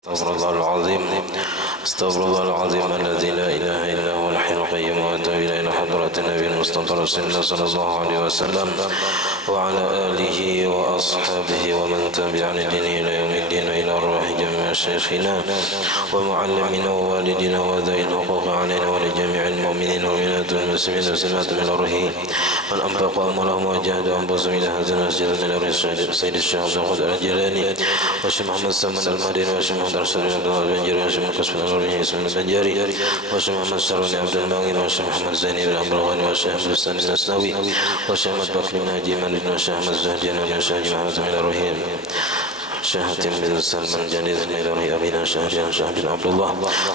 استغفر الله العظيم استغفر الله العظيم الذي لا إله إلا هو الحي القيوم وأتوب إلى حضرة النبي المصطفى رسول الله صلى الله عليه وسلم وعلى آله وأصحابه ومن تبع دينه إلى يوم الدين إلى أرواح جميع شيخنا ومعلمنا ووالدنا وذوي الحقوق علينا ولجميع المؤمنين والمؤمنات والمسلمين والمسلمات من أرواح من أنفق أموالهم وجاهدوا أنفسهم إلى هذا المسجد من أرواح سيد الشيخ عبد القادر الجيلاني والشيخ محمد سلمان المهدي والشيخ محمد رسول الله عبد الله البنجري والشيخ كسب الأمر اسم البنجري والشيخ محمد سروني عبد الماغن والشيخ محمد زيني بن عبد الغني والشيخ عبد السلام الأسنوي والشيخ محمد بكر بن هادي من والشيخ محمد زهدي والشيخ محمد من الرحيم شيخ حاتم بن سلمان الجنيد من الرحيم أبينا شيخ بن عبد الله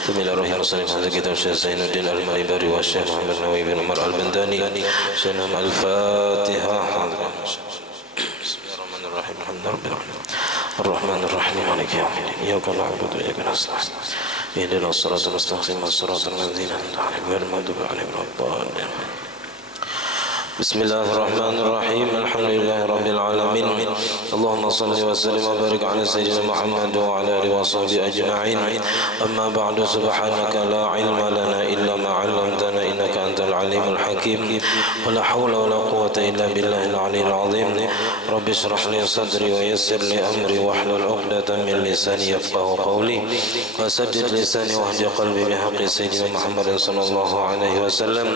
ثم إلى الرحيم مصنف هذا الكتاب الشيخ زين الدين المريبري والشيخ محمد نووي بن عمر البنداني شيخ الفاتحة. بسم الله الرحمن الرحيم الحمد لله رب العالمين الرحمن الرحيم مالك يوم الدين إياك نعبد وإياك نستعين اهدنا الصراط المستقيم صراط الذين أنعمت عليهم غير المغضوب عليهم ولا الضالين. بسم الله الرحمن الرحيم الحمد لله رب العالمين اللهم صل وسلم وبارك على سيدنا محمد وعلى آله وصحبه أجمعين. أما بعد سبحانك لا علم لنا إلا ما علمتنا إنك أنت العليم الحكيم ولا حول ولا قوة إلا بالله العلي العظيم. رب اشرح لي صدري ويسر لي أمري واحلل عقدة من لساني يفقهوا قولي وسدد لساني واهد قلبي بحق سيدنا محمد صلى الله عليه وسلم.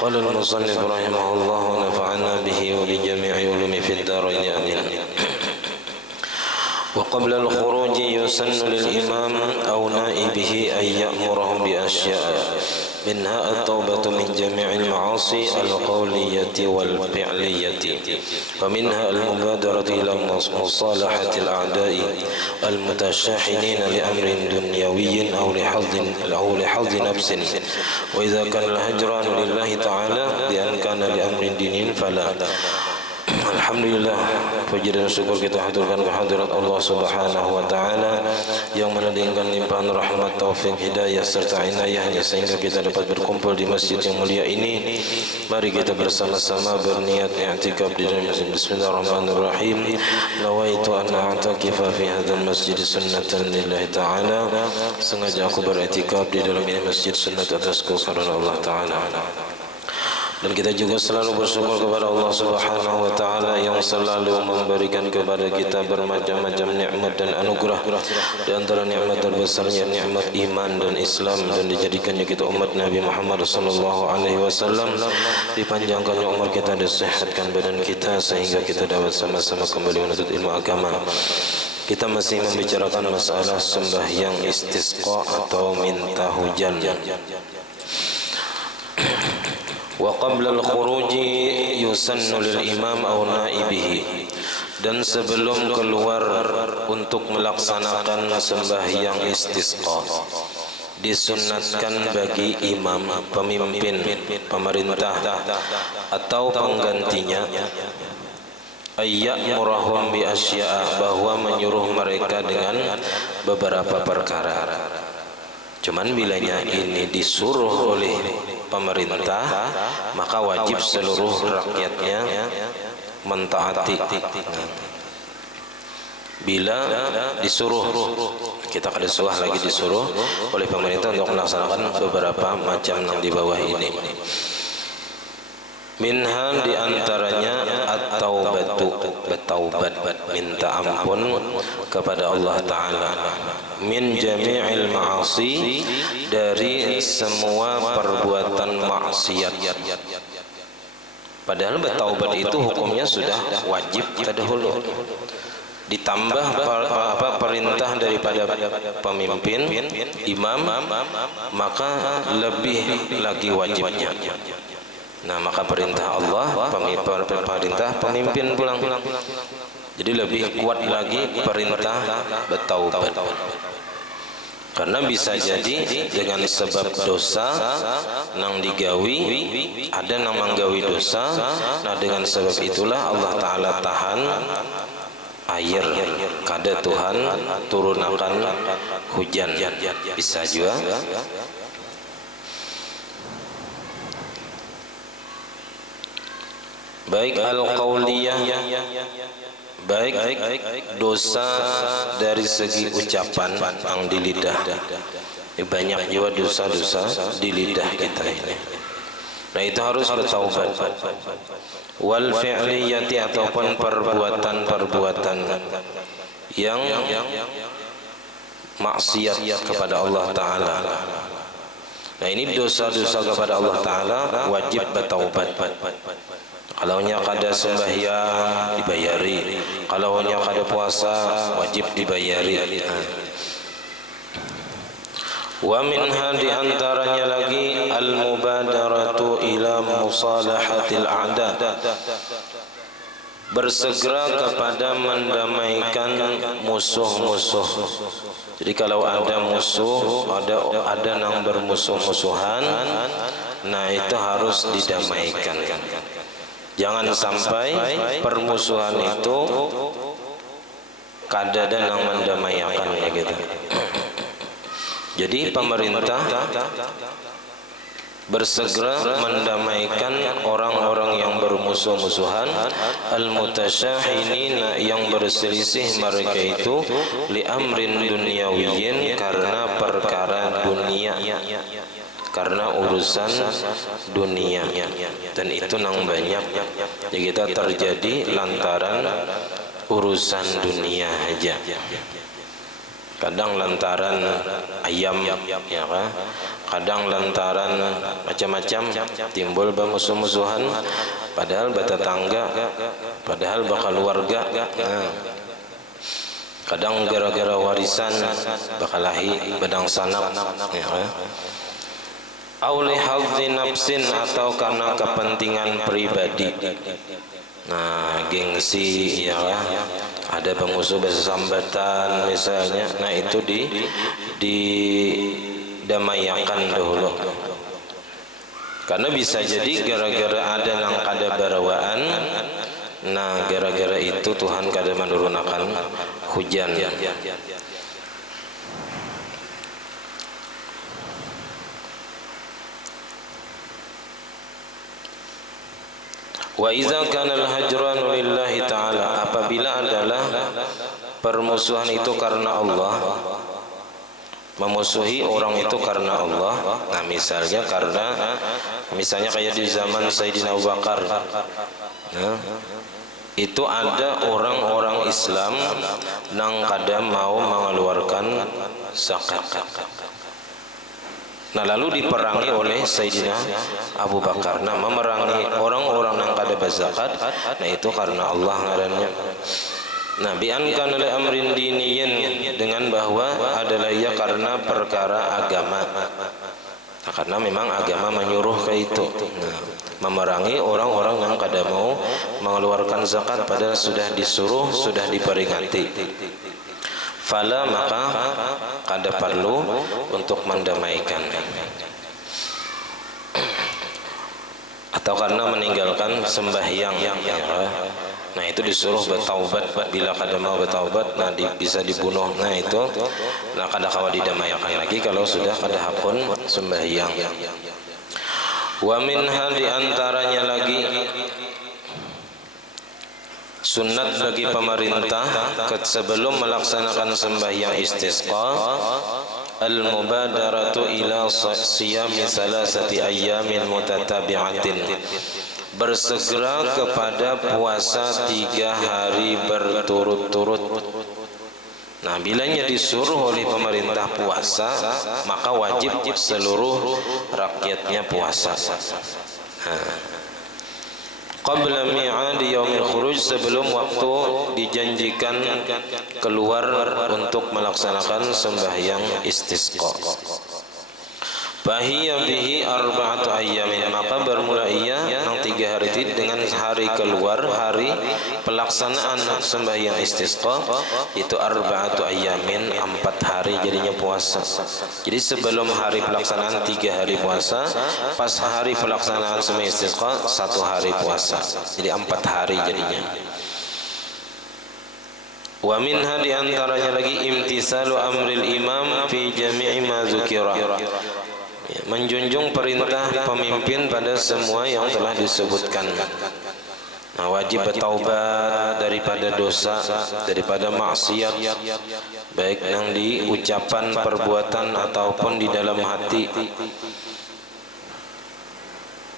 قال المصنف رحمه الله ونفعنا به وبجميع علوم في الدارين آمين. وقبل الخروج يسن للإمام أو نائبه أن يأمرهم بأشياء منها التوبة من جميع المعاصي القولية والفعلية ومنها المبادرة إلى مصالحة الأعداء المتشاحنين لأمر دنيوي أو لحظ نفس. وإذا كان الهجران لله تعالى بأن كان لأمر ديني فلا. Alhamdulillah, puji dan syukur kita haturkan kehadirat Allah Subhanahu wa taala yang menurunkan limpahan rahmat, taufik, hidayah serta inayahnya sehingga kita dapat berkumpul di masjid yang mulia ini. Mari kita bersama-sama berniat i'tikaf di dalam masjid. Bismillahirrahmanirrahim. Nawaitu an a'takifa fi hadzal masjid sunnatan lillahi ta'ala. Sengaja aku beriktikaf di dalam ini masjid sunnat atasku karena Allah taala. Dan kita juga selalu bersyukur kepada Allah Subhanahu wa taala yang selalu memberikan kepada kita bermacam-macam nikmat dan anugerah. Di antara nikmat terbesarnya nikmat iman dan Islam, dan dijadikannya kita umat Nabi Muhammad sallallahu alaihi wasallam, dipanjangkannya umur kita, disehatkan badan kita sehingga kita dapat sama-sama kembali menuntut ilmu agama. Kita masih membicarakan masalah sembahyang istisqa atau minta hujan. Wa qabla al-khuruji yusannu lil imam aw naibihi, dan sebelum keluar untuk melaksanakan sembahyang istisqa disunnatkan bagi imam, pemimpin pemerintah atau penggantinya ayyamurahum bi asya'a, bahwa menyuruh mereka dengan beberapa perkara. Cuman bilanya ini disuruh oleh pemerintah, maka wajib seluruh rakyatnya mentaati. Bila disuruh, kita akan disuruh lagi disuruh oleh pemerintah untuk melaksanakan beberapa macam yang di bawah ini. Minha diantaranya at-taubatu, bertaubat, minta ampun kepada Allah Ta'ala, min jami'il ma'asi, dari semua perbuatan maksiat. Padahal bertaubat itu hukumnya sudah wajib terdahulu, ditambah perintah daripada pemimpin, imam, maka lebih lagi wajibnya. Nah, maka perintah Allah, perintah pemimpin pulang. Jadi lebih kuat lagi perintah bertaubat. Karena bisa jadi dengan sebab dosa nang digawi, ada nang manggawi dosa. Nah, dengan sebab itulah Allah Ta'ala tahan air, kada Tuhan turunkan hujan. Bisa juga. Baik al-qauliyah, baik dosa dari segi ucapan yang di lidah. Banyak juga dosa-dosa di lidah kita ini. Nah itu harus bertaubat. Wal fi'liyati ataupun perbuatan-perbuatan yang maksiat kepada Allah Ta'ala. Nah ini dosa-dosa kepada Allah Ta'ala wajib bertaubat. Kalau nya kada sembahyang dibayari, kalau nya kada puasa wajib dibayari. Wa minha di antaranya lagi al-mubadaratu ila musalahatil a'da, bersegera kepada mendamaikan musuh-musuh. Jadi kalau ada musuh, ada yang bermusuh-musuhan, nah itu harus didamaikan. Jangan sampai permusuhan itu kada ada yang mendamaikannya gitu. Jadi pemerintah bersegera mendamaikan orang-orang yang bermusuh-musuhan, al-mutasyahinin, yang berselisih mereka itu li amrin dunyawiyyin, karena perkara dunia, karena urusan dunia. Dan itu nang banyak ya kita terjadi lantaran urusan dunia aja. Kadang lantaran ayam ya kan, kadang lantaran macam-macam timbul bermusuh-musuhan, padahal bertetangga, padahal berkeluarga. Kadang gara-gara warisan bakalahi bedang sanak ya kan. Auli hadzi nafsin, atau karena kepentingan pribadi. Nah, gengsi ya kan. Ada pengusuh bersambatan misalnya, nah itu didamaikan dahulu. Karena bisa jadi gara-gara ada yang kada barawaan, nah gara-gara itu Tuhan kada menurunkan hujan. Wa idza kana al-hajranu lillahi ta'ala, apabila adalah permusuhan itu karena Allah, memusuhi orang itu karena Allah. Nah misalnya kayak di zaman Sayyidina Abu Bakar, nah, itu ada orang-orang Islam yang kada mau mengeluarkan zakat. Nah lalu diperangi oleh Sayyidina Abu Bakar. Nah memerangi orang-orang yang kada berzakat, nah itu karena Allah ngarannya. Nah bi'ankan oleh amrin diniyin, dengan bahwa adalah ia karena perkara agama. Nah, karena memang agama menyuruh ke itu. Nah, memerangi orang-orang yang kada mau mengeluarkan zakat padahal sudah disuruh, sudah diperingati. Fala, maka kada perlu untuk mendamaikan. Atau karena meninggalkan sembahyang, nah itu disuruh bertaubat. Bila kada mau bertaubat, nah bisa dibunuh. Nah itu, nah kada kawa didamaikan lagi kalau sudah kada hakun sembahyang. Wa minha, di antaranya lagi sunat bagi pemerintah sebelum melaksanakan sembahyang istisqa, al-mubadaratu ila siyami salasati ayyamin mutatabi'atin, bersegera kepada puasa 3 hari berturut-turut. Nah bilanya disuruh oleh pemerintah puasa, maka wajib seluruh rakyatnya puasa. Qabla mi'adi yaumil khuruj, sebelum waktu dijanjikan keluar untuk melaksanakan sembahyang istisqa. Fahiya bihi arba'atu ayyamin, maka bermula ia yang 3 hari itu dengan hari keluar, hari pelaksanaan sembahyang istisqa, itu arba'atu ayyamin, 4 hari jadinya puasa. Jadi sebelum hari pelaksanaan 3 hari puasa, pas hari pelaksanaan sembahyang istisqa 1 hari puasa, jadi 4 hari jadinya. Wa minha, di antaranya lagi imtisalu amril imam fi jami'i ma dzukira, menjunjung perintah pemimpin pada semua yang telah disebutkan. Nah, wajib bertaubat daripada dosa, daripada maksiat, baik yang di ucapan, perbuatan ataupun di dalam hati.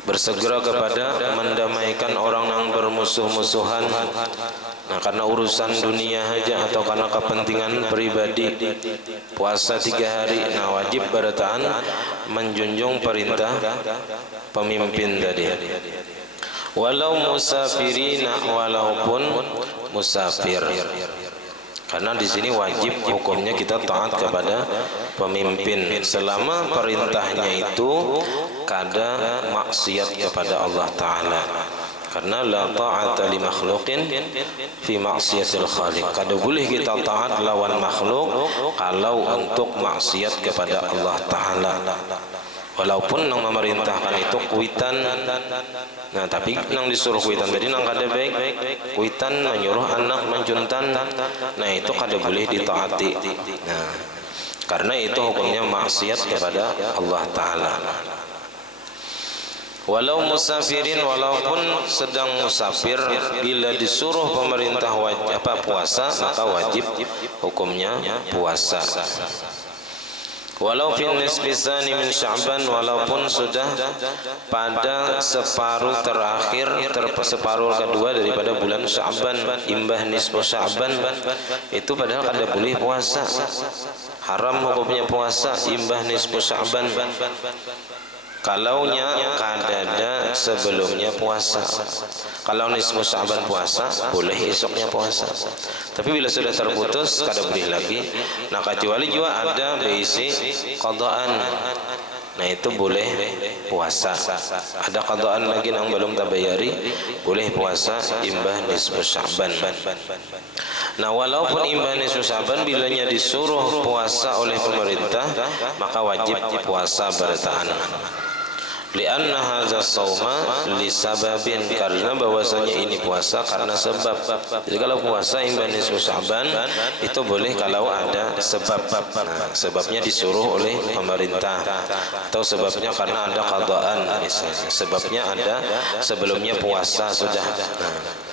Bersegera kepada mendamaikan orang yang bermusuh-musuhan. Nah, karena urusan dunia saja atau karena kepentingan pribadi, puasa 3 hari. Nah, wajib bertahan menjunjung perintah pemimpin tadi. Walau musafirina, walaupun musafir. Karena di sini wajib hukumnya kita taat kepada pemimpin selama perintahnya itu kada maksiat kepada Allah Ta'ala. Karena la ta'ata li makhluqin fi maksiatil khaliq. Kada boleh kita taat lawan makhluk kalau untuk maksiat kepada Allah Ta'ala. Walaupun nang memerintahkan itu kuitan. Nah, tapi nang disuruh kuitan tadi nang kada baik. Kuitan menyuruh anak menjuntan. Nah, itu kada boleh ditaati. Nah, karena itu hukumnya maksiat kepada Allah Ta'ala. Walau musafirin, walaupun sedang musafir, bila disuruh pemerintah puasa, maka wajib hukumnya puasa. Walau fin nisfi tsani min Sya'ban, walaupun sudah pada separuh terakhir, separuh kedua daripada bulan Sya'ban, imbah nisfu Sya'ban, itu padahal kada boleh puasa. Haram hukumnya puasa imbah nisfu Sya'ban. Kalaunya kadada sebelumnya puasa. Kalau nisfu Sya'ban puasa, boleh esoknya puasa. Tapi bila sudah terputus, kada boleh lagi. Nah, kecuali juga ada beisi qadaan. Nah, itu boleh puasa. Ada qadaan lagi yang belum tabayari, boleh puasa imbah nisfu Sya'ban. Nah, walaupun imbah nisfu Sya'ban bilanya disuruh puasa oleh pemerintah, maka wajib puasa bertahan. Lianna hadza shauma li sababin, karena bahwasanya ini puasa karena sebab. Jadi kalau puasa imbah nisfu Sya'ban itu boleh kalau ada sebab. Nah, sebabnya disuruh oleh pemerintah atau sebabnya karena ada qadaan misalnya. Sebabnya ada sebelumnya puasa sudah. Nah,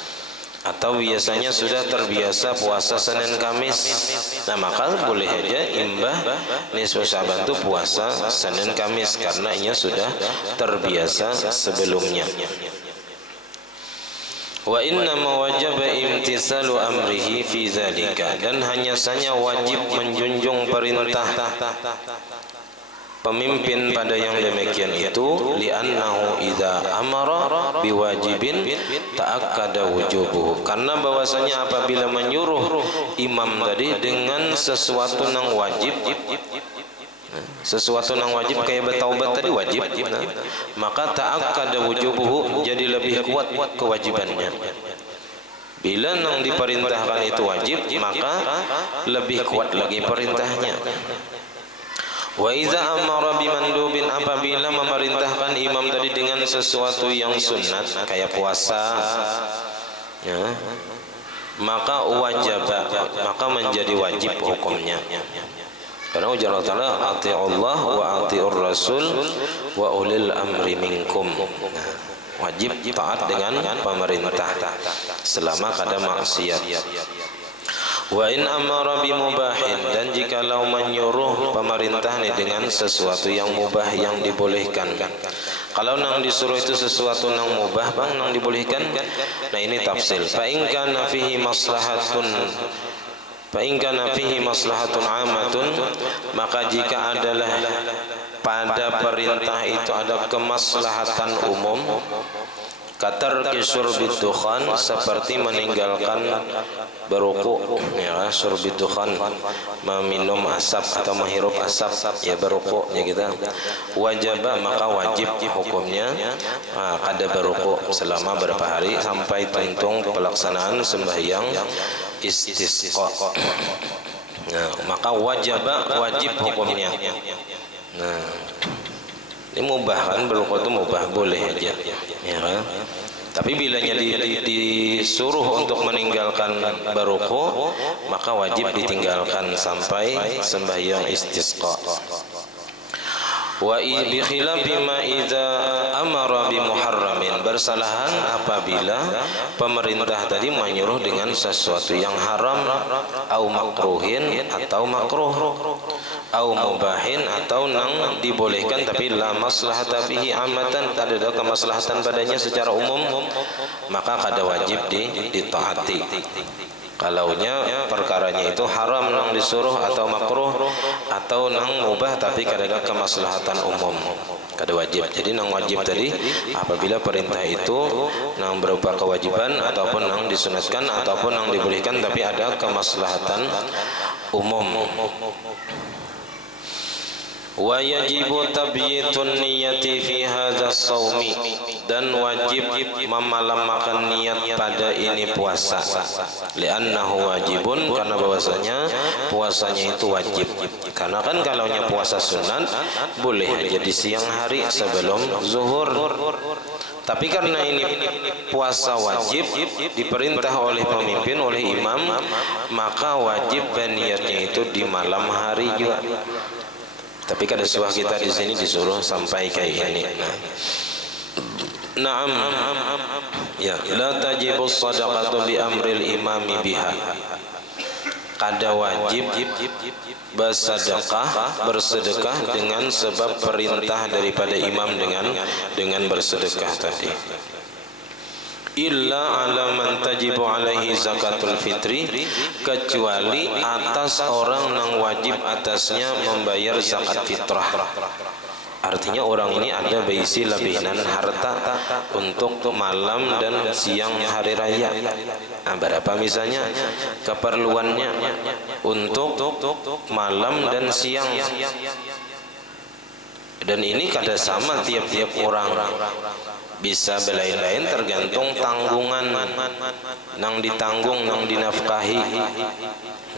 atau biasanya sudah terbiasa puasa Senin Kamis. Nah, maka boleh aja imbah nisfu Sya'ban itu puasa Senin Kamis karena ia sudah terbiasa sebelumnya. Wa inna ma wajaba imtisalu amrihi fi dzalika, dan hanya saja wajib menjunjung perintah pemimpin pada yang demikian itu, li'annahu idza amara biwajibin ta'akkada wujubuhu, karena bahwasanya apabila menyuruh imam tadi dengan sesuatu yang wajib, sesuatu yang wajib kayak bertaubat tadi wajib, maka ta'akkada wujubuhu, jadi lebih kuat kewajibannya. Bila yang diperintahkan itu wajib, maka lebih kuat lagi perintahnya. Wa idza amara bimandubin, apabila memerintahkan imam tadi dengan sesuatu yang sunat kayak puasa, ya, maka wajaba, maka menjadi wajib hukumnya. Karena ujar Allah Ta'ala, ati'ullah wa ati'ur rasul wa ulil amri minkum. Nah, wajib taat dengan pemerintah selama kada maksiat. Wa in amara bi mubahin, dan jikalau menyuruh pemerintah ini dengan sesuatu yang mubah, yang dibolehkan. Kalau nang disuruh itu sesuatu nang mubah, bang, nang dibolehkan. Nah, ini tafsil. Fa in kana fihi maslahatun, fa in kana fihi maslahatun amatun, maka jika adalah pada perintah itu ada kemaslahatan umum, katarki syurbid dukhan, seperti meninggalkan berukuk, ya, syurbid dukhan, meminum asap atau menghirup asap, ya, berukuk, ya, kita wajibah, maka wajib hukumnya kada berukuk selama berapa hari sampai tuntung pelaksanaan sembahyang istisqa. Nah, maka wajib hukumnya. Nah, ini mubah kan, berukuk itu mubah, boleh aja, ya kan? Tapi bilanya disuruh untuk meninggalkan berukuk, maka wajib ditinggalkan sampai sembahyang istisqa. Wa bi khilafi ma idza amara bi muharramin, bersalahan apabila pemerintah tadi menyuruh dengan sesuatu yang haram, au makruhin atau makruh, au mubahin atau nang dibolehkan tapi la maslahata fihi amatan, tak ada kemaslahatan padanya secara umum, maka kada wajib ditaati. Kalaunya perkaranya itu haram nang disuruh atau makruh atau nang mubah tapi kada ada kemaslahatan umum, kada wajib. Jadi nang wajib tadi apabila perintah itu nang berupa kewajiban ataupun nang disunatkan ataupun nang dibolehkan tapi ada kemaslahatan umum. Wa yajibu tabyitun niyati fi hadzal shaumi, dan wajib memalamakan niat pada ini puasa. Li'annahu wajibun, karena bahwasanya puasanya itu wajib. Karena kan kalaunya puasa sunat boleh aja di siang hari sebelum zuhur. Tapi karena ini puasa wajib diperintah oleh pemimpin, oleh imam, maka wajib niatnya itu di malam hari juga. Tapi kada suah kita di sini disuruh sampai kayak ini. Naam. Ya, la tajibu shadaqatu bi amril imami biha. Kada wajib bersedekah dengan sebab perintah daripada imam dengan bersedekah tadi. Illa ala man tajibu alaihi zakatul fitri, kecuali atas orang yang wajib atasnya membayar zakat fitrah. Artinya orang ini ada berisi lebihan harta untuk malam dan siang hari raya. Nah, berapa misalnya keperluannya untuk malam dan siang. Dan ini kada sama tiap-tiap orang. Bisa belain-lain tergantung tanggungan nang ditanggung, nang dinafkahi.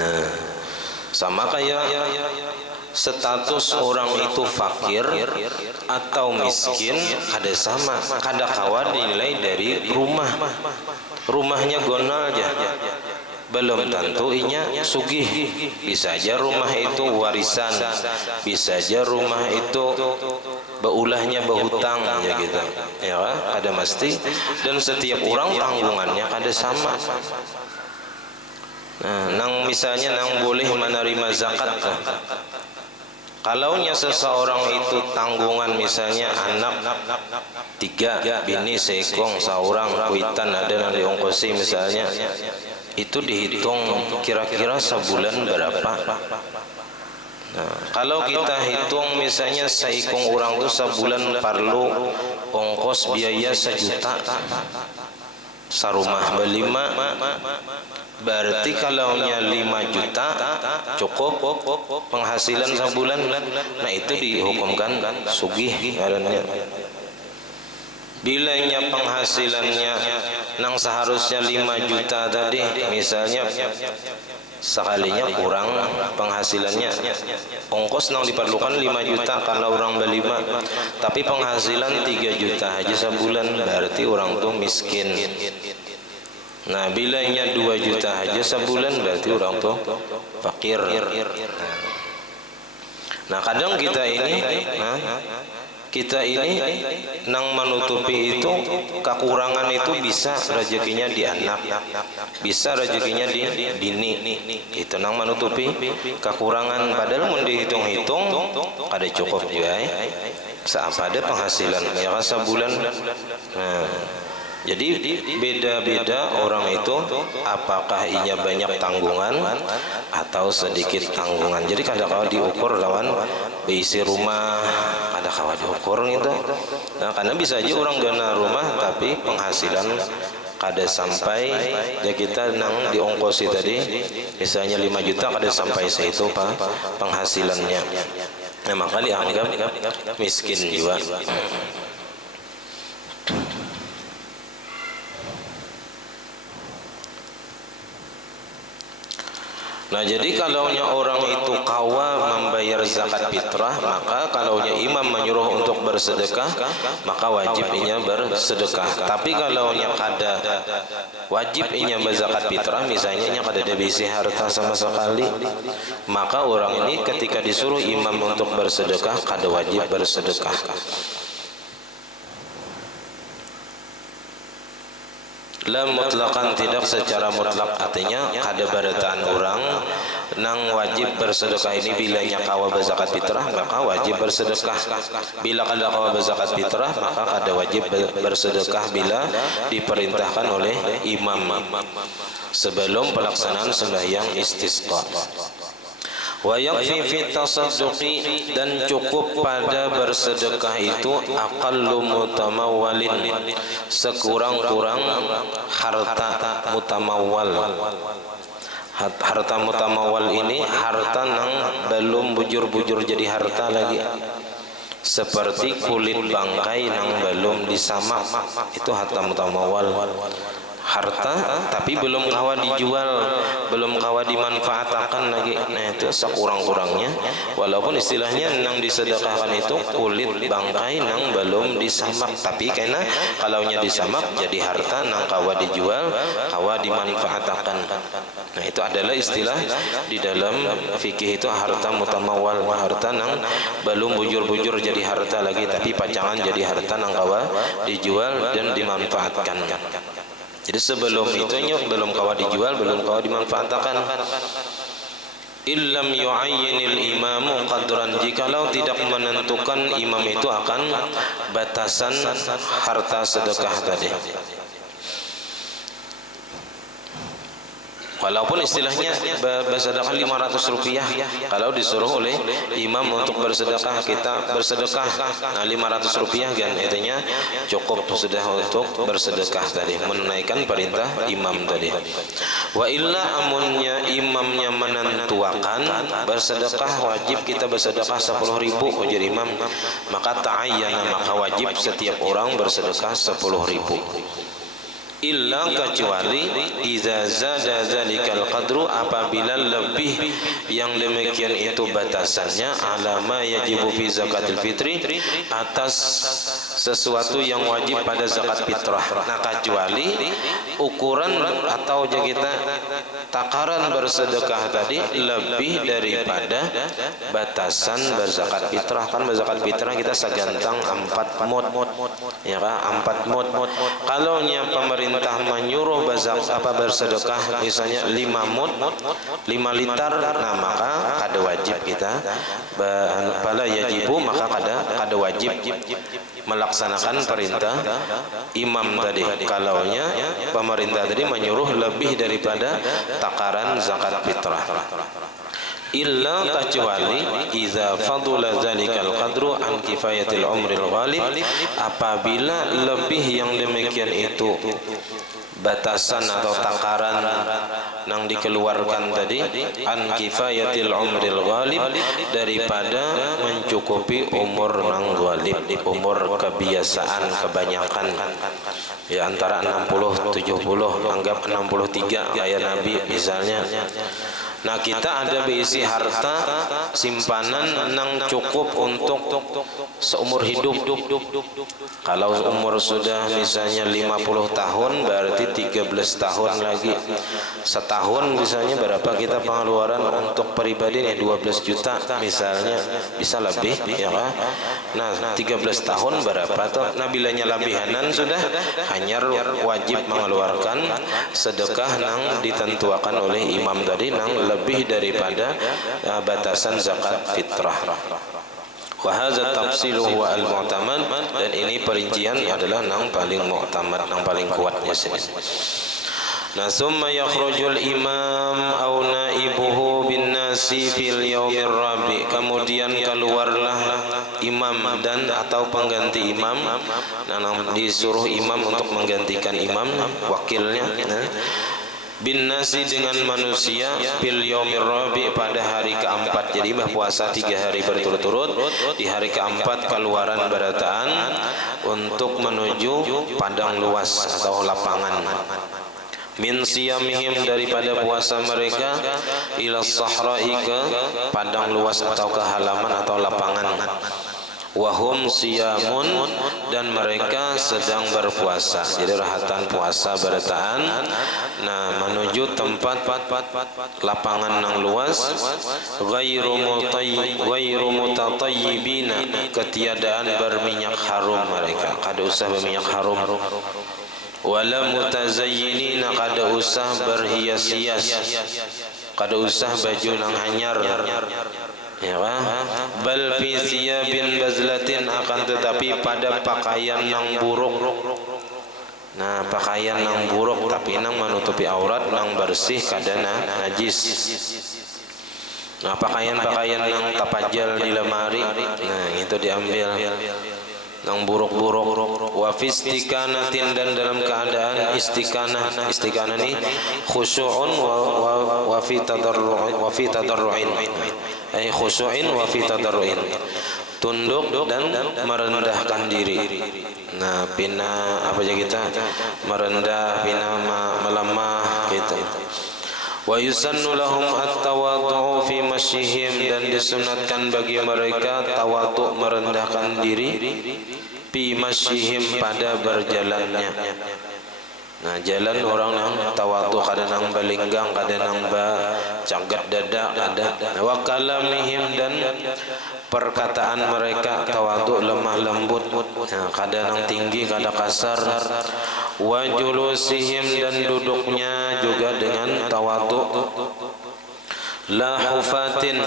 Nah, sama kayak status orang itu fakir atau miskin, kada sama, kada kawa dinilai dari rumahnya gonal aja, belum tentu inya sugih. Bisa aja rumah itu warisan, bisa aja rumah itu beulahnya berhutang ya gitu, ya ada mesti. Dan setiap orang tanggungannya kada sama. Nah, nang misalnya nang boleh menerima zakat, kalaunya seseorang itu tanggungan misalnya anak 3, bini seekong, seorang kuitan ada yang diongkosi misalnya, itu dihitung kira-kira sebulan berapa. Nah, kalau kita hitung misalnya seikung orang itu sebulan perlu ongkos biaya 1 juta, sarumah berlima, berarti kalaunya 5 juta cukup penghasilan sebulan. Nah, itu dihukumkan sugih karena bilanya penghasilannya nang seharusnya 5 juta tadi, misalnya sekalinya kurang penghasilannya, ongkos nang diperlukan 5 juta karena orang berlima, tapi penghasilan 3 juta aja sebulan, berarti orang tuh miskin. Nah, bilanya 2 juta aja sebulan, berarti orang tuh fakir. Nah, kadang kita ini nang menutupi itu kekurangan itu, bisa rezekinya di anak, bisa rezekinya di bini, itu nang menutupi kekurangan. Padahal mun dihitung-hitung kada cukup juga seapa ada penghasilan ya sebulan. Nah, jadi beda-beda orang itu, apakah ia banyak tanggungan atau sedikit tanggungan. Jadi kadang-kadang diukur lawan beisi rumah, kadang-kadang diukur gitu. Nah, karena bisa aja orang gana rumah tapi penghasilan kada sampai, ya kita nang diongkosi tadi misalnya 5 juta kada sampai segitu penghasilannya. Nah, maka dianggap miskin juga. Nah, jadi kalaunya orang itu kawa membayar zakat fitrah, maka kalaunya imam menyuruh untuk bersedekah, maka wajib inya bersedekah. Tapi kalaunya kada wajib inya berzakat fitrah, misalnya nya kada ada bisi harta sama sekali, maka orang ini ketika disuruh imam untuk bersedekah, kada wajib bersedekah. La mutlakan, tidak secara mutlak, artinya kada barataan orang nang wajib bersedekah ini bila nya kawa berzakat fitrah maka wajib bersedekah, bila kada kawa berzakat fitrah maka kada wajib bersedekah bila diperintahkan oleh imam sebelum pelaksanaan sembahyang istisqa. Wa yakfi fi tasadduqi, dan cukup pada bersedekah itu aqallu mutamawwalin, sekurang-kurang harta mutamawwal. Harta mutamawwal ini harta nang belum bujur-bujur jadi harta lagi, seperti kulit bangkai nang belum disamak, itu harta mutamawwal. Harta tapi belum kawa dijual, belum kawa dimanfaatkan lagi. Nah, itu sekurang-kurangnya, walaupun istilahnya nang disedekahkan itu kulit bangkai nang belum disamak, tapi karena kalaunya disamak jadi harta nang kawa dijual, kawa dimanfaatkan. Nah, itu adalah istilah di dalam fikih, itu harta mutamawwal, harta nang belum bujur-bujur jadi harta lagi, tapi pacangan jadi harta nang kawa dijual dan dimanfaatkan. Jadi sebelum itunya belum kawa dijual, belum kawa dimanfaatkan. Illam yu'ayyinil imamu qadran, jikalau tidak menentukan imam itu akan batasan harta sedekah tadi. Walaupun istilahnya bersedekah 500 rupiah, kalau disuruh oleh imam untuk bersedekah, kita bersedekah 500 rupiah kan, itunya cukup sudah untuk bersedekah tadi, menunaikan perintah imam tadi. Wa illa amunnya imamnya menentuakan bersedekah wajib kita bersedekah 10.000 ujar imam, maka ta'ayyana, maka wajib setiap orang bersedekah 10.000. Illa, kecuali iza zada zalikal qadru, apabila lebih yang demikian itu batasannya, alama yajibu fi zakatul fitri, atas sesuatu yang wajib pada zakat fitrah. Nah, kecuali ukuran atau kita takaran bersedekah tadi lebih daripada batasan berzakat fitrah. Kan berzakat fitrah kita segantang 4 mud, ya kan, 4 mud. Kalau nya pemerintah menyuruh bersedekah misalnya 5 mud, 5 liter, nah maka kada wajib kita bala yajibu, maka kada wajib melaksanakan perintah imam tadi. Kalaunya pemerintah tadi menyuruh lebih daripada takaran zakat fitrah. Illa, kecuali iza fadula zalikal qadru an kifayatil umril ghalib, apabila lebih yang demikian itu batasan atau takaran yang dikeluarkan tadi an kifayatil umril ghalib, daripada mencukupi umur nang ghalib, umur kebiasaan kebanyakan, ya antara 60 70, anggap 63 kayak Nabi misalnya. Nah, kita ada berisi harta simpanan nang cukup untuk seumur hidup. Kalau umur sudah misalnya 50 tahun, berarti 13 tahun lagi. Setahun misalnya berapa kita pengeluaran untuk pribadi nih, 12 juta misalnya, bisa lebih ya kan. Nah, 13 tahun berapa tuh? Nah, bilanya lebihanan sudah hanya wajib mengeluarkan sedekah nang ditentukan oleh imam tadi, nang lebih daripada batasan zakat fitrah. Wa hadza tafsiluhu al-mu'tamad, dan ini perincian adalah nang paling mu'tamad, nang paling kuatnya sini. Nah, summa yakhrujul imam aw naibuhu bin nasi fil yaumir rabi, kemudian keluarlah imam dan atau pengganti imam. Nah, disuruh imam untuk menggantikan imam, wakilnya, bin nasi dengan manusia, fil yaumir rabi, pada hari keempat. Jadi puasa 3 hari berturut-turut, di hari keempat keluaran berataan untuk menuju padang luas atau lapangan. min siyamihim daripada puasa mereka ila sahra'i ke padang luas atau ke halaman atau lapangan. Wahum siyamun dan mereka sedang berpuasa. Jadi rahatan puasa bertahan nah menuju tempat lapangan yang luas. Ghairu mutatayyibina ketiadaan berminyak harum mereka. Kada usah berminyak harum. Wala mutazayyinina kada usah berhias-hias. Kada usah baju nang hanyar. Ya kan? Bal fi thiyabin bazlatin akan tetapi pada pakaian yang buruk. Nah, pakaian yang buruk tapi nang menutupi aurat nang bersih kadana najis. Nah, pakaian-pakaian yang tapajal di lemari, nah itu diambil. Yang buruk-buruk. Wa fi istikanatin dan dalam keadaan istiqanah. Istiqanah ini khusyu'un wa fi tadarru'in. Ai khusyu'in wa fi tadarru'in. Tunduk dan merendahkan diri. Nah, pina apa aja kita? Merendah, pina melemah gitu. Wa yusannu lahum at-tawadhu'u fi masyihim dan disunatkan bagi mereka tawadhu merendahkan diri fi masyihim pada berjalannya. Nah, jalan orang nang tawadhu kadang nang balinggang kadang nang cagat dada ada. Wa kalamihim dan perkataan mereka tawadhu lemah lembut. Nah, kadang nang tinggi kadang kasar. Wa julusihim dan duduknya juga dengan tawadhu. La hufatin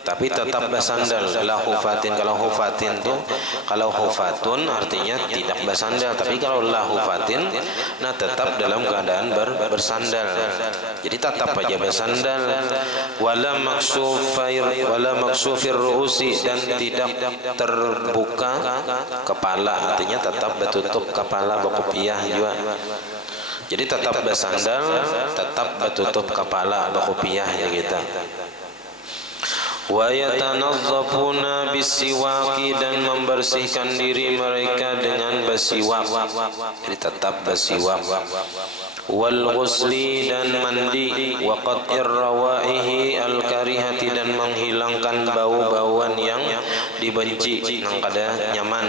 tapi tetap bersandal. La hufatin, kalau hufatin tuh kalau hufatun artinya tidak bersandal, tapi kalau la hufatin nah tetap dalam keadaan bersandal. Jadi tetap aja bersandal. Wala maksufir ru'usi dan tidak terbuka kepala, artinya tetap bertutup kepala berkopiah juga. Jadi tetap bersandal, tetap bertutup kepala berkopiah ya kita. Wa yatanazzafuna bisiwaki dan membersihkan diri mereka dengan bersiwak. Jadi tetap bersiwak. Wal ghusli dan mandi, wa qat'ir rawaihi al karihati dan menghilangkan bau-bauan yang dibenci nang kada nyaman.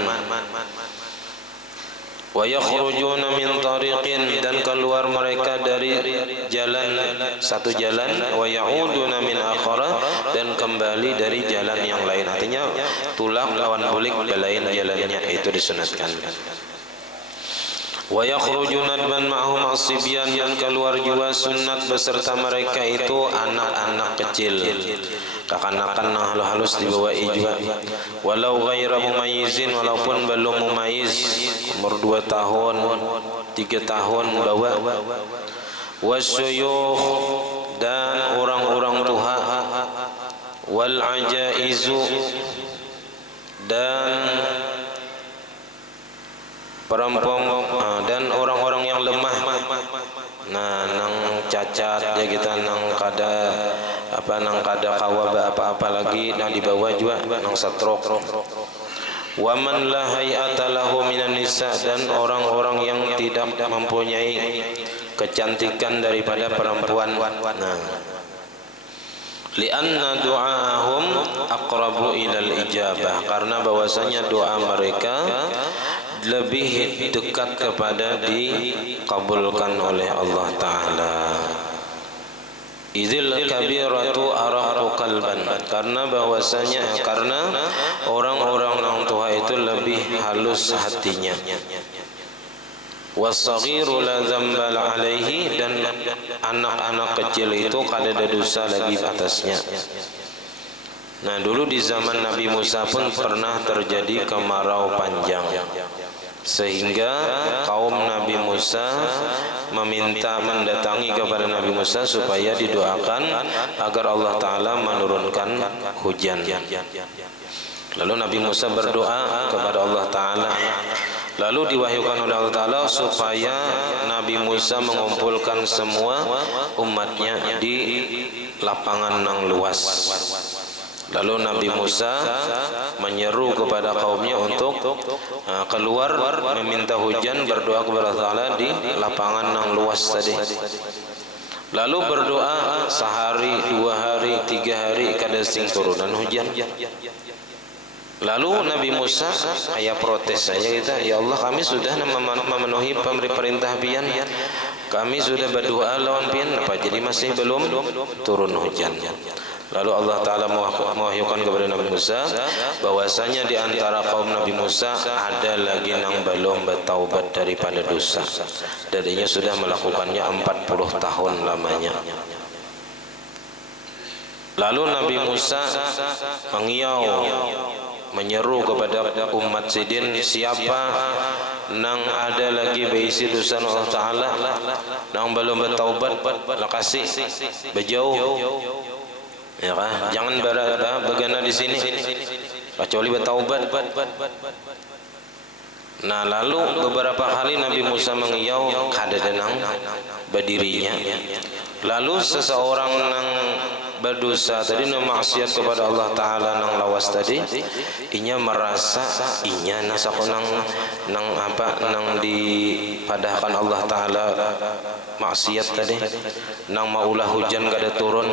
Wa yakhrujuna min tariqin dan keluar mereka dari jalan satu jalan, wa yauduna min akhara dan kembali dari jalan yang lain. Artinya tulang lawan bulik belain jalannya, itu disunatkan. Wa yakhrujuna man ma'hum asibyan dan keluar juga sunat beserta mereka itu anak-anak kecil. Kekanakan yang halus dibawa juga. Walau ghaira mumayyizin, walaupun belum mumayyiz, umur 2 tahun 3 tahun bawa. Wasyuyukh dan orang-orang tua. Wal ajaizu dan perempuan dan orang-orang yang lemah. Nah, nang cacat ya kita nang kada kawaba apa-apa lagi nang dibawa juga nang satrok. Wa man la hay'ata lahu minan nisa dan orang-orang yang tidak mempunyai kecantikan daripada perempuan. Nah, lianna du'aahum aqrabu ilal ijabah, karena bahwasanya doa mereka lebih dekat kepada dikabulkan oleh Allah Ta'ala. Idzil kabiratu araqu qalban, karena bahwasanya karena orang-orang yang tua itu lebih halus hatinya. Wasaghiru la dzambal alaihi dan anak-anak kecil itu kada ada dosa lagi atasnya. Nah, dulu di zaman Nabi Musa pun pernah terjadi kemarau panjang, sehingga kaum Nabi Musa mendatangi kepada Nabi Musa supaya didoakan agar Allah Ta'ala menurunkan hujan. Lalu Nabi Musa berdoa kepada Allah Ta'ala, lalu diwahyukan oleh Allah Ta'ala supaya Nabi Musa mengumpulkan semua umatnya di lapangan yang luas. Lalu Nabi Musa menyeru kepada kaumnya untuk keluar meminta hujan, berdoa kepada Allah di lapangan yang luas tadi. Lalu berdoa sehari, 2 hari, 3 hari kada sing turunan hujan. Lalu Nabi Musa kayak protes saja kita, ya Allah kami sudah memenuhi perintah pian, kami sudah berdoa lawan pian, apa jadi masih belum turun hujan. Lalu Allah Ta'ala mewahyukan kepada Nabi Musa bahwasanya di antara kaum Nabi Musa ada lagi yang belum bertaubat daripada dosa. Darinya sudah melakukannya 40 tahun lamanya. Lalu Nabi Musa menyeru kepada umat sidin, siapa nang ada lagi berisi dosa Allah Ta'ala nang belum bertaubat, lakasi berjauh, ya kan? Jangan berada di sini kecuali bertaubat. Nah, lalu beberapa kali Nabi Musa mengiyau kada denang berdirinya. Lalu seseorang nang berdosa tadi nang maksiat kepada Allah Ta'ala nang lawas tadi, inya merasa inya nasakonang nang dipadahkan Allah Ta'ala maksiat tadi, nang maulah hujan kada turun.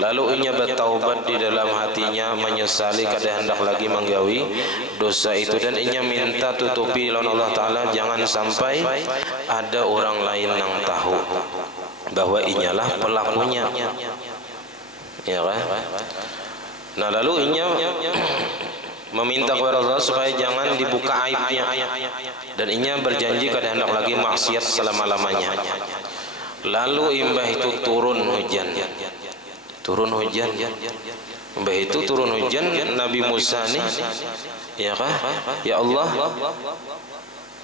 Lalu inya bertaubat di dalam hatinya, menyesali kada hendak lagi menggawi dosa itu, dan inya minta tutupi lawan Allah Ta'ala jangan sampai ada orang lain yang tahu bahwa inyalah pelakunya, ya kan? Nah, lalu inya meminta kepada Allah supaya jangan dibuka aibnya, dan inya berjanji kada hendak lagi maksiat selama-lamanya. Lalu imbah itu turun hujan. Imbah itu turun hujan, Nabi Musa nih, ya kan? Ya Allah,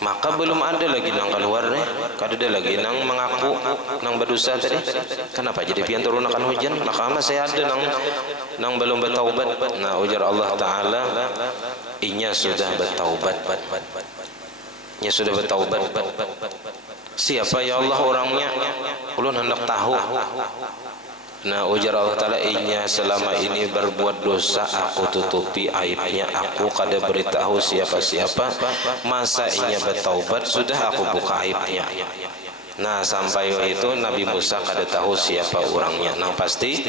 maka belum ada lagi nang keluar nih, kada ada lagi nang mengaku nang berdosa tadi. Kenapa jadi pian turun akan hujan? Maka masih ada nang belum bertaubat. Nah, ujar Allah Ta'ala, inya sudah bertaubat. Inya sudah bertaubat. Siapa ya Allah orangnya? Ulun hendak tahu. Nah, ujar Allah Ta'ala, inya selama ini berbuat dosa, aku tutupi aibnya, aku kada beritahu siapa-siapa. Masa inya bertaubat, sudah aku buka aibnya. Nah, sampai itu Nabi Musa kada tahu siapa orangnya. Nah, pasti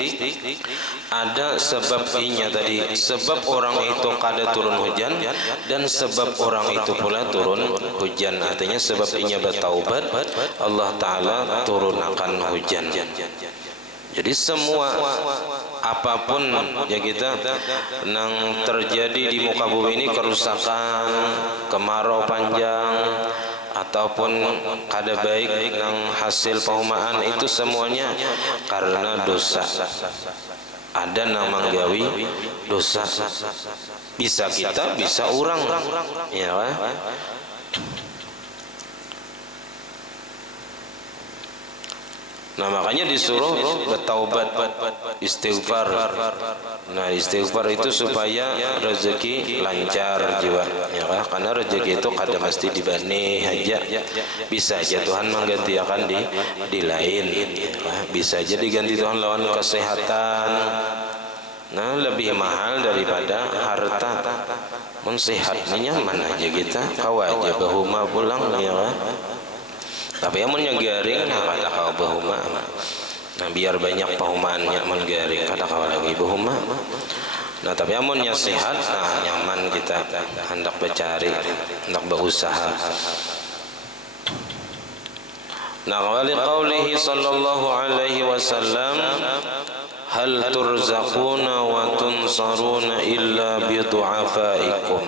ada sebab inya tadi, sebab orang itu kada turun hujan, dan sebab orang itu pula turun hujan. Artinya sebab inya bertaubat, Allah Ta'ala turunkan hujan. Jadi semua apapun ya kita nang terjadi di muka bumi ini, kerusakan, kemarau panjang, ataupun kada baik nang hasil paumaan, itu semuanya karena dosa. Ada nang manggawi dosa, bisa kita, bisa orang, ya kan? Nah, makanya disuruh bertaubat, istighfar. Nah, istighfar itu supaya rezeki lancar jiwa, ya kan? Karena rezeki itu kada mesti dibani aja, bisa aja Tuhan menggantikan di lain, ya kan? Bisa aja diganti Tuhan lawan kesehatan. Nah, lebih mahal daripada harta. Mensehatnya mana aja kita, kau aja bahuma pulang, ya kan? Tapi yang menyegaring kata kau bahuma. Nah, biar banyak pahumaannya menggaring kata kau lagi bahuma. Nah, tapi amunnya sehat, nah nyaman kita hendak bercari, hendak berusaha. Nah, wali qaulihi sallallahu alaihi wasallam, hal turzaquna wa tunsaruna illa bi du'afaikum.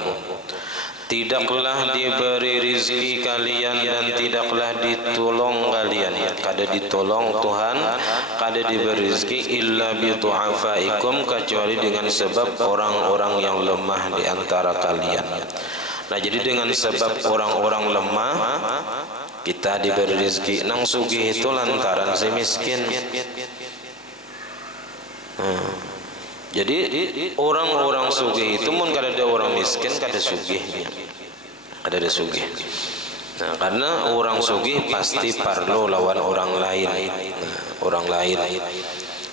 Tidaklah diberi rizki kalian dan tidaklah ditolong kalian, kada ditolong Tuhan, kada diberi rizki illa bi du'afaikum, kecuali dengan sebab orang-orang yang lemah di antara kalian. Nah, jadi dengan sebab orang-orang lemah kita diberi rizki. Nang sugih itu lantaran si miskin. Jadi orang-orang sugih itu mun kada ada orang miskin kada sugihnya, kada ada sugih. Nah, karena orang sugih pasti parlo lawan orang lain. Nah, orang lain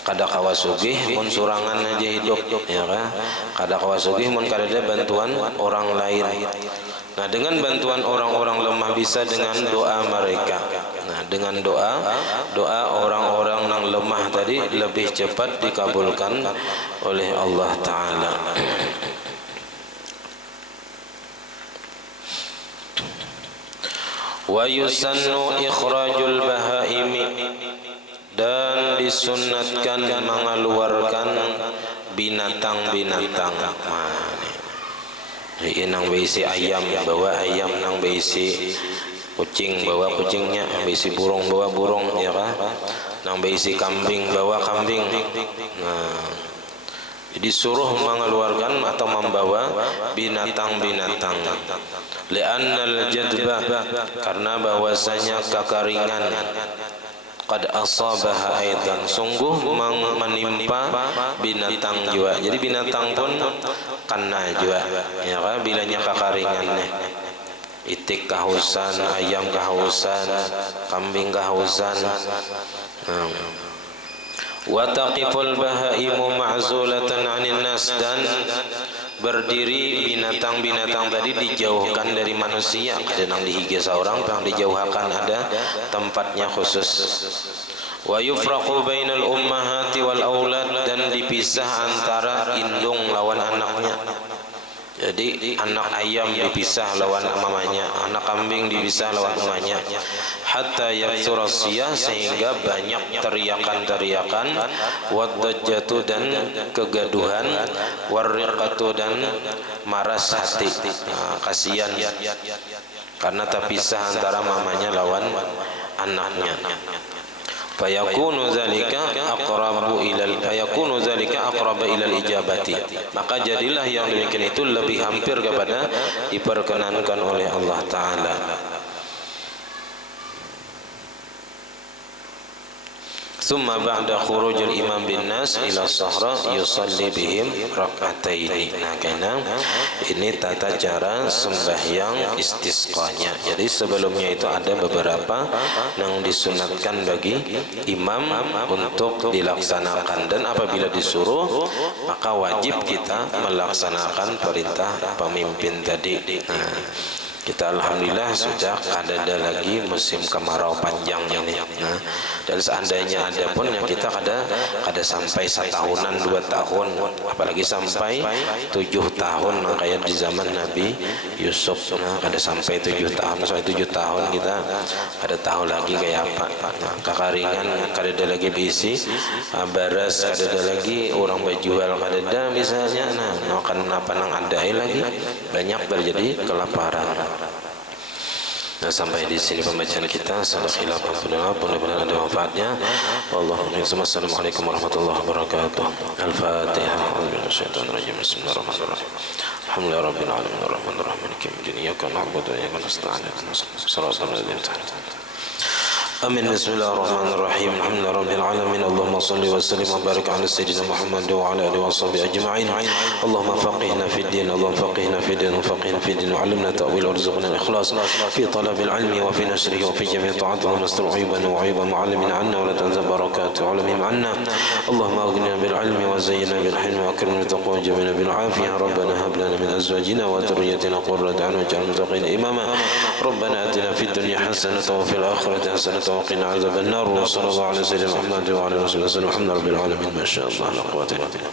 kada kawasugih mun surangan aja hidup ya kan, kada kawasugih mun kada ada bantuan orang lain. Nah, dengan bantuan orang-orang lemah bisa dengan doa mereka. Nah, dengan doa orang-orang yang lemah tadi lebih cepat dikabulkan oleh Allah Ta'ala. Wa yusannu ikhrajul bahaimi, dan disunnatkan mengeluarkan binatang-binatang. Nang berisi ayam bawa ayam, nang berisi kucing bawa kucingnya, nang berisi burung bawa burung ya kan, nang berisi kambing bawa kambing. Nah, disuruh mengeluarkan atau membawa binatang-binatang. Li'annal jadba, karena bahwasanya kekeringan, qad asabaha aidan, sungguh menimpa binatang juga. Jadi binatang pun kena juga ya kan, bilanya kekeringannya. Itik kehausan, ayam kehausan, kambing kehausan. Wa taqiful bahaimu ma'zulatan 'anil nas, dan berdiri binatang-binatang tadi dijauhkan dari manusia. Kadang dihige seorang, yang dijauhkan ada tempatnya khusus. Wa yufraqu bainal ummahati wal aulad, dan dipisah antara indung lawan anaknya. Jadi anak ayam dipisah lawan mamanya, anak kambing dipisah lawan mamanya. Hatta yaktsura siyah, sehingga banyak teriakan-teriakan, wadajjatu, dan kegaduhan, warriqatu, dan maras hati. Nah, kasihan karena terpisah antara mamanya lawan anaknya. Fayakunu zalika aqrabu ilal ijabati, maka jadilah yang demikian itu lebih hampir kepada diperkenankan oleh Allah Ta'ala. Thumma ba'da khurujul imam bin nas ila sahra yusalli bihim rak'ataini. Nah, karena ini tata cara sembahyang istisqanya. Jadi sebelumnya itu ada beberapa yang disunatkan bagi imam untuk dilaksanakan, dan apabila disuruh maka wajib kita melaksanakan perintah pemimpin tadi. Nah, kita alhamdulillah sudah ada lagi musim kemarau panjang ini. Nah, dan seandainya ada pun yang kita kada sampai setahunan 2 tahun, apalagi sampai 7 tahun, kayak di zaman Nabi Yusuf. Nah, kada sampai 7 tahun, sampai 7 tahun kita kada tahu lagi kayak apa. Nah, kekeringan kada ada lagi bisi, baras kada ada lagi, orang berjual kada ada misalnya. Nah, makan apa nang ada lagi, banyak terjadi kelaparan. Nah, sampai di sini pembacaan kita. Alhamdulillah, mudah-mudahan ada manfaatnya. Wassalamualaikum warahmatullahi wabarakatuh. Al-Fatihah. Bismillahirrahmanirrahim. Alhamdulillah rabbil alamin arrahmanir rahim maliki yaumiddin iyyaka na'budu wa iyyaka nasta'in ihdinas siratal ladzina an'amta 'alaihim. Amin. Bismillahirrahmanirrahim. Alhamdulillah rabbil alamin. Allahumma salli wa sallim wa barik ala sayyidina Muhammad wa ala alihi wa sahbihi ajma'in. Allahumma faqihna fid din, Allahumma faqihna fid din, faqihna fid din, wa 'allimna ta'wil, warzuqna al-ikhlas fi talabil ilmi wa fi nashrihi wa fi jami' ta'atihi, wa nastur 'ayban wa 'ayban mu'allimina 'anna wa la tanzil barakatuhu 'alamihim 'anna. Allahumma aghnina bil 'ilmi wa zayyinna bil hilmi wa akrimna bil taqwa wa jamilna bil 'afiyah. Rabbana hab lana min azwajina wa dhurriyyatina qurrata a'yun waj'alna lil muttaqina imama. Rabbana atina fid dunya hasanatan wa fil akhirati hasanatan وقنا عذاب النار. وصلى الله على سيدنا محمد وعلى اله وصحبه وسلم. الحمد لله رب العالمين. ما شاء الله لا قوة الا بالله.